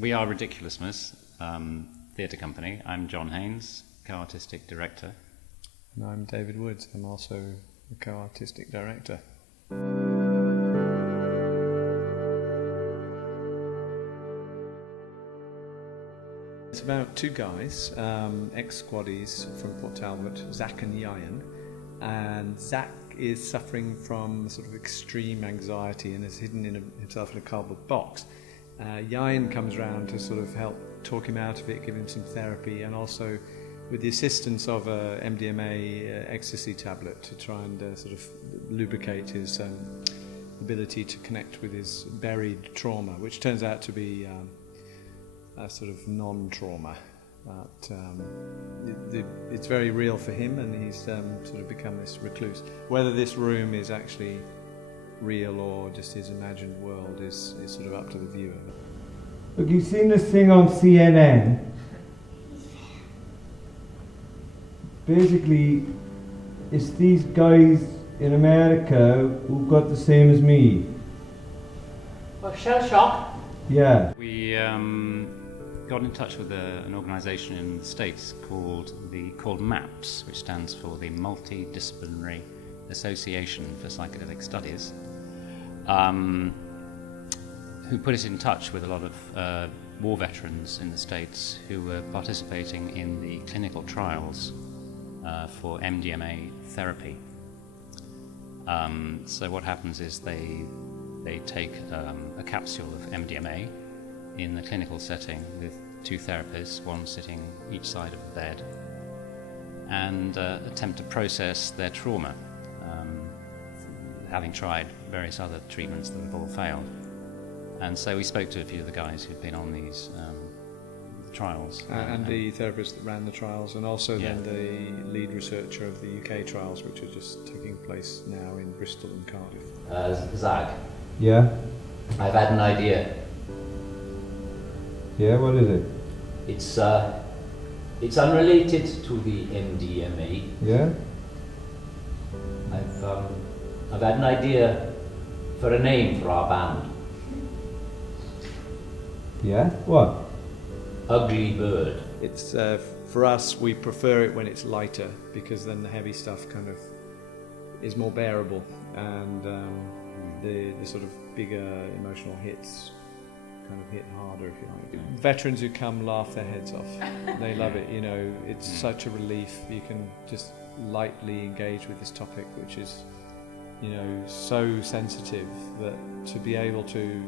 We are Ridiculumus Theatre Company. I'm John Haynes, co-artistic director. And I'm David Woods. I'm also a co-artistic director. It's about two guys, ex-squaddies from Port Talbot, Zach and Jennett. And Zach is suffering from sort of extreme anxiety and is hidden himself in a cardboard box. Jennett comes around to sort of help talk him out of it, give him some therapy, and also with the assistance of a MDMA ecstasy tablet to try and sort of lubricate his ability to connect with his buried trauma, which turns out to be a sort of non-trauma. But it's very real for him, and he's sort of become this recluse. Whether this room is actually real or just his imagined world is sort of up to the viewer. Look, you've seen this thing on CNN. Basically, it's these guys in America who got the same as me. Oh, shell shock? Yeah. We got in touch with an organisation in the States called MAPS, which stands for the Multidisciplinary Association for Psychedelic Studies, who put us in touch with a lot of war veterans in the States who were participating in the clinical trials for MDMA therapy. So what happens is they take a capsule of MDMA in the clinical setting with two therapists, one sitting each side of the bed, and attempt to process their trauma, having tried various other treatments that have all failed. And so we spoke to a few of the guys who'd been on these trials. And the therapist that ran the trials, and also then the lead researcher of the UK trials, which are just taking place now in Bristol and Cardiff. Zach, Yeah? I've had an idea. Yeah, what is it? It's unrelated to the MDMA. Yeah? I've had an idea for a name for our band. Yeah? What? Ugly Bird. It's for us, we prefer it when it's lighter, because then the heavy stuff kind of is more bearable, and the sort of bigger emotional hits kind of hit harder, if you like. Veterans who come laugh their heads off. They love it, you know. It's such a relief. You can just lightly engage with this topic, which is, you know, so sensitive, that to be able to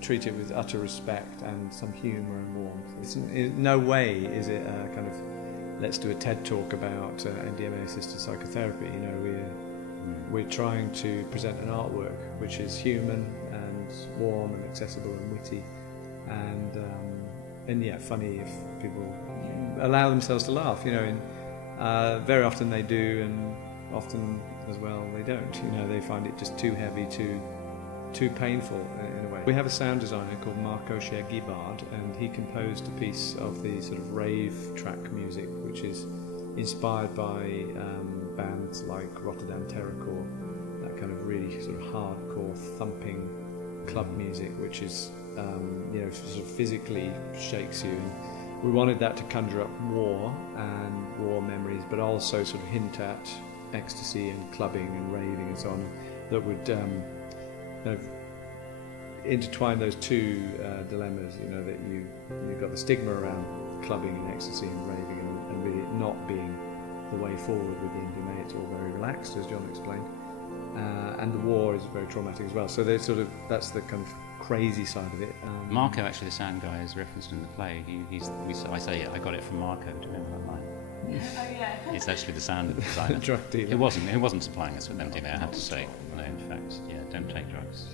treat it with utter respect and some humour and warmth. It's in no way is it a kind of, let's do a TED talk about MDMA-assisted psychotherapy. You know, we're trying to present an artwork which is human and warm and accessible and witty, and yeah, funny if people allow themselves to laugh. You know, and very often they do, and often as well they don't. You know, they find it just too heavy, too painful in a way. We have a sound designer called Marco Gibard, and he composed a piece of the sort of rave track music, which is inspired by bands like Rotterdam Terrorcore, that kind of really sort of hardcore thumping club music, which is you know, sort of physically shakes you. And we wanted that to conjure up war and war memories, but also sort of hint at ecstasy and clubbing and raving and so on, that would kind of intertwine those two dilemmas, you know, that you've got the stigma around clubbing and ecstasy and raving and really it not being the way forward with the MDMA. It's all very relaxed, as John explained, and the war is very traumatic as well. So there's sort of, that's the kind of crazy side of it. Marco, actually, the sound guy, is referenced in the play. I say I got it from Marco. Do you remember that line? Oh yeah. He's actually the sound designer. Drug dealer. He wasn't supplying us with MDMA, I have to say. No, in fact, yeah, don't take drugs.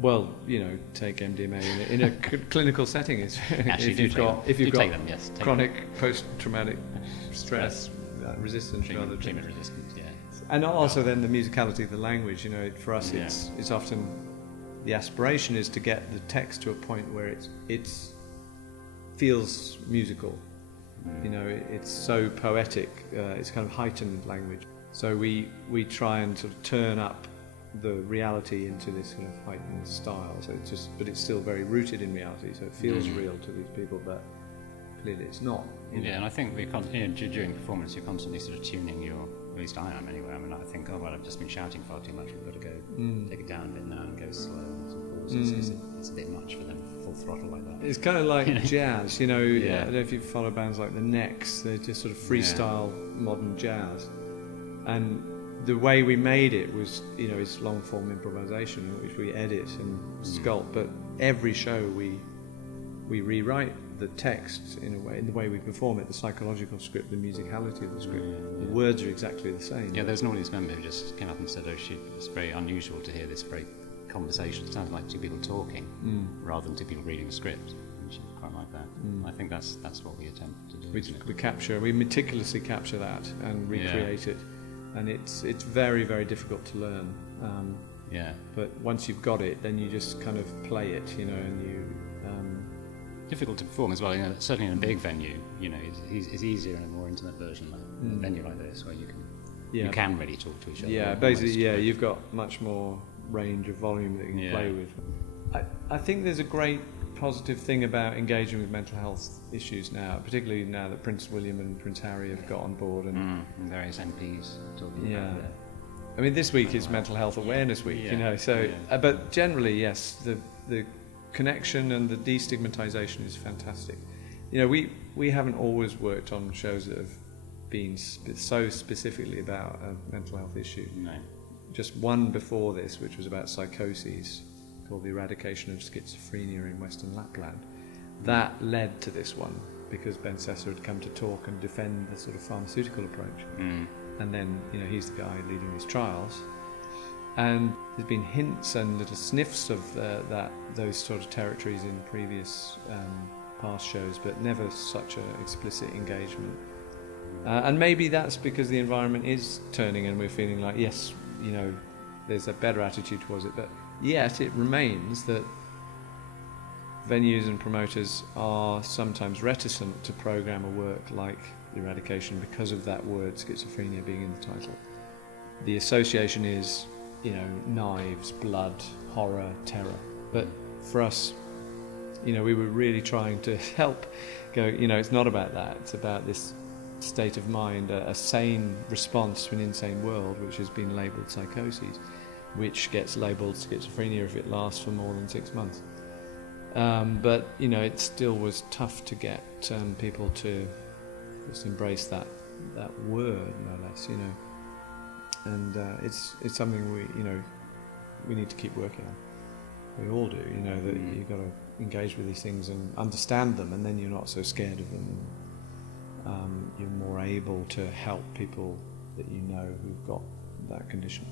Well, you know, take MDMA in a clinical setting. Is Actually, if you've got take them, yes. Take chronic them. post-traumatic stress resistance to other treatment resistant, yeah. And also then the musicality of the language. You know, for us, Yeah. it's often the aspiration is to get the text to a point where it feels musical. You know, it's so poetic. It's kind of heightened language. So we try and sort of turn up the reality into this kind of heightened style. So it's just, but it's still very rooted in reality. So it feels real to these people, but clearly it's not. Yeah, and I think during performance you're constantly sort of tuning your, at least I am anyway. I mean, I think, oh well, I've just been shouting far too much. We've got to go take it down a bit now and go slow and some pauses because it's a bit much for them full throttle like that. It's kind of like jazz, you know. Yeah. I don't know if you follow bands like the Necks. They're just sort of freestyle modern jazz, and the way we made it was, you know, it's long form improvisation, which we edit and sculpt. But every show we rewrite the text in a way, in the way we perform it, the psychological script, the musicality of the script. The words are exactly the same. Yeah, there's an audience member who just came up and said, it's very unusual to hear this very conversation. It sounds like two people talking rather than two people reading a script. And she quite like that. I think that's what we attempt to do. We meticulously capture that and recreate it, and it's very, very difficult to learn. But once you've got it, then you just kind of play it, you know, and you. Difficult to perform as well, you know. Certainly in a big venue, you know, it's easier in a more intimate version, like a venue like this, where you can really talk to each other. Yeah, basically, you've got much more range of volume that you can play with. I think there's a great positive thing about engaging with mental health issues now, particularly now that Prince William and Prince Harry have got on board, and various MPs talking about that. I mean, this week is Mental Health Awareness Week, you know. So, but generally, yes, the connection and the destigmatization is fantastic. You know, we haven't always worked on shows that have been so specifically about a mental health issue. No. Just one before this, which was about psychoses, called The Eradication of Schizophrenia in Western Lapland. That led to this one because Ben Sessa had come to talk and defend the sort of pharmaceutical approach. And then, you know, he's the guy leading these trials. And there's been hints and little sniffs of those sort of territories in previous past shows, but never such an explicit engagement. And maybe that's because the environment is turning and we're feeling like, yes, you know, there's a better attitude towards it, but yet it remains that venues and promoters are sometimes reticent to program a work like The Eradication because of that word schizophrenia being in the title. The association is, you know, knives, blood, horror, terror. But for us, you know, we were really trying to help go, you know, it's not about that. It's about this state of mind, a sane response to an insane world, which has been labelled psychoses, which gets labelled schizophrenia if it lasts for more than 6 months. But, you know, it still was tough to get people to just embrace that word, no less, you know. And it's something we need to keep working on. We all do, you know, that you've got to engage with these things and understand them, and then you're not so scared of them. You're more able to help people that you know who've got that condition.